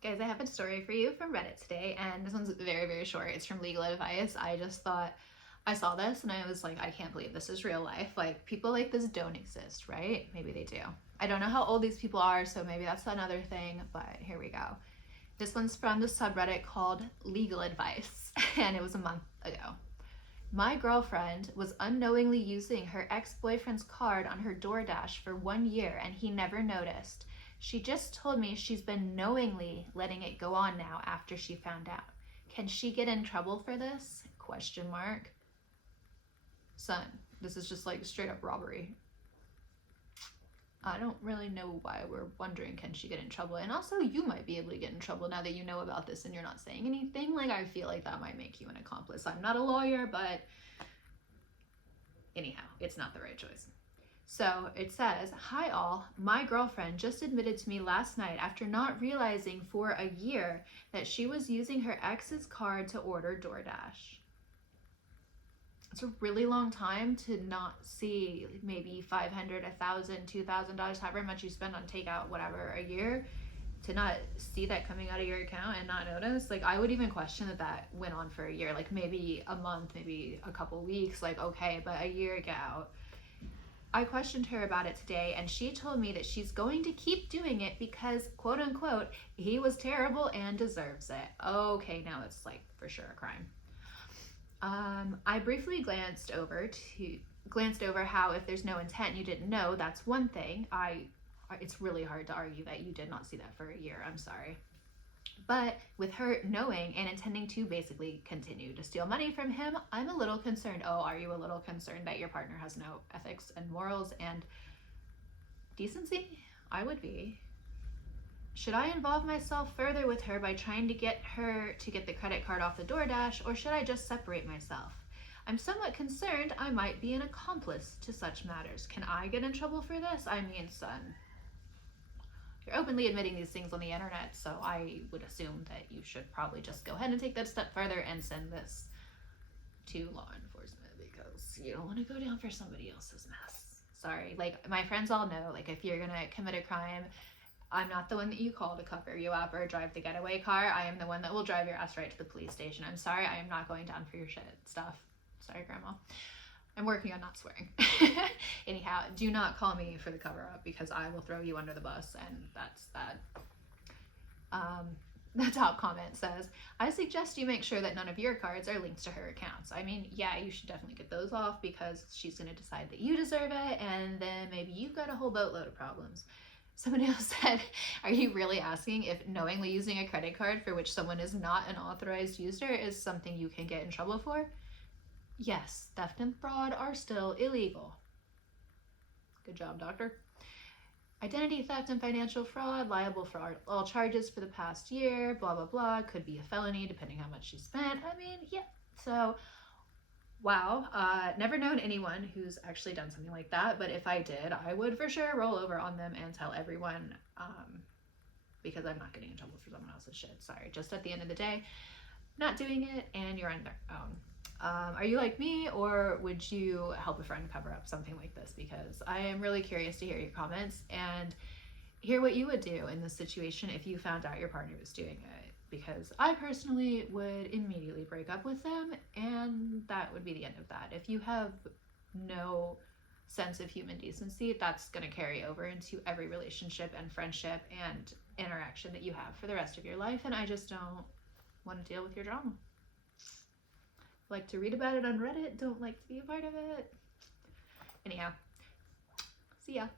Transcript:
Guys, I have a story for you from Reddit today, and this one's very, very short. It's from Legal Advice. I just thought, I saw this and I was like, I can't believe this is real life. Like, people like this don't exist, right? Maybe they do. I don't know how old these people are, so maybe that's another thing, but here we go. This one's from the subreddit called Legal Advice, and it was a month ago. My girlfriend was unknowingly using her ex-boyfriend's card on her DoorDash for 1 year, and he never noticed. She just told me she's been knowingly letting it go on now after she found out. Can she get in trouble for this? Question mark. Son, this is just like straight up robbery. I don't really know why we're wondering, can she get in trouble? And also, you might be able to get in trouble now that you know about this and you're not saying anything. Like, I feel like that might make you an accomplice. I'm not a lawyer, but anyhow, it's not the right choice. So it says, "Hi all, my girlfriend just admitted to me last night after not realizing for a year that she was using her ex's card to order DoorDash." It's a really long time to not see maybe $500, $1,000, $2,000, however much you spend on takeout, whatever, a year, to not see that coming out of your account and not notice. Like, I would even question that went on for a year, like maybe a month, maybe a couple weeks, like, okay, but a year, get out. I questioned her about it today, and she told me that she's going to keep doing it because, quote unquote, he was terrible and deserves it. Okay, now it's like for sure a crime. I briefly glanced over how if there's no intent, you didn't know, that's one thing. It's really hard to argue that you did not see that for a year. I'm sorry. But with her knowing and intending to basically continue to steal money from him, I'm a little concerned. Oh, are you a little concerned that your partner has no ethics and morals and decency? I would be. Should I involve myself further with her by trying to get her to get the credit card off the DoorDash, or should I just separate myself? I'm somewhat concerned I might be an accomplice to such matters. Can I get in trouble for this? I mean, son, you're openly admitting these things on the internet, so I would assume that you should probably just go ahead and take that step further and send this to law enforcement, because you don't want to go down for somebody else's mess. Sorry, like, my friends all know, like, if you're gonna commit a crime, I'm not the one that you call to cover you up or drive the getaway car. I am the one that will drive your ass right to the police station. I'm sorry, I am not going down for your shit stuff. Sorry, Grandma. I'm working on not swearing. Anyhow, do not call me for the cover up, because I will throw you under the bus, and that's that. The top comment says, "I suggest you make sure that none of your cards are linked to her accounts." I mean, yeah, you should definitely get those off, because she's going to decide that you deserve it, and then maybe you've got a whole boatload of problems. Somebody else said, "Are you really asking if knowingly using a credit card for which someone is not an authorized user is something you can get in trouble for?" Yes, theft and fraud are still illegal. Good job, doctor. Identity theft and financial fraud, liable for all charges for the past year, blah, blah, blah, could be a felony depending how much you spent. I mean, yeah, so wow, never known anyone who's actually done something like that, but if I did, I would for sure roll over on them and tell everyone, because I'm not getting in trouble for someone else's shit. Sorry, just at the end of the day, not doing it, and you're on your own. Are you like me, or would you help a friend cover up something like this? Because I am really curious to hear your comments and hear what you would do in this situation if you found out your partner was doing it. Because I personally would immediately break up with them, and that would be the end of that. If you have no sense of human decency, that's going to carry over into every relationship and friendship and interaction that you have for the rest of your life, and I just don't want to deal with your drama. Like to read about it on Reddit, don't like to be a part of it. Anyhow, see ya.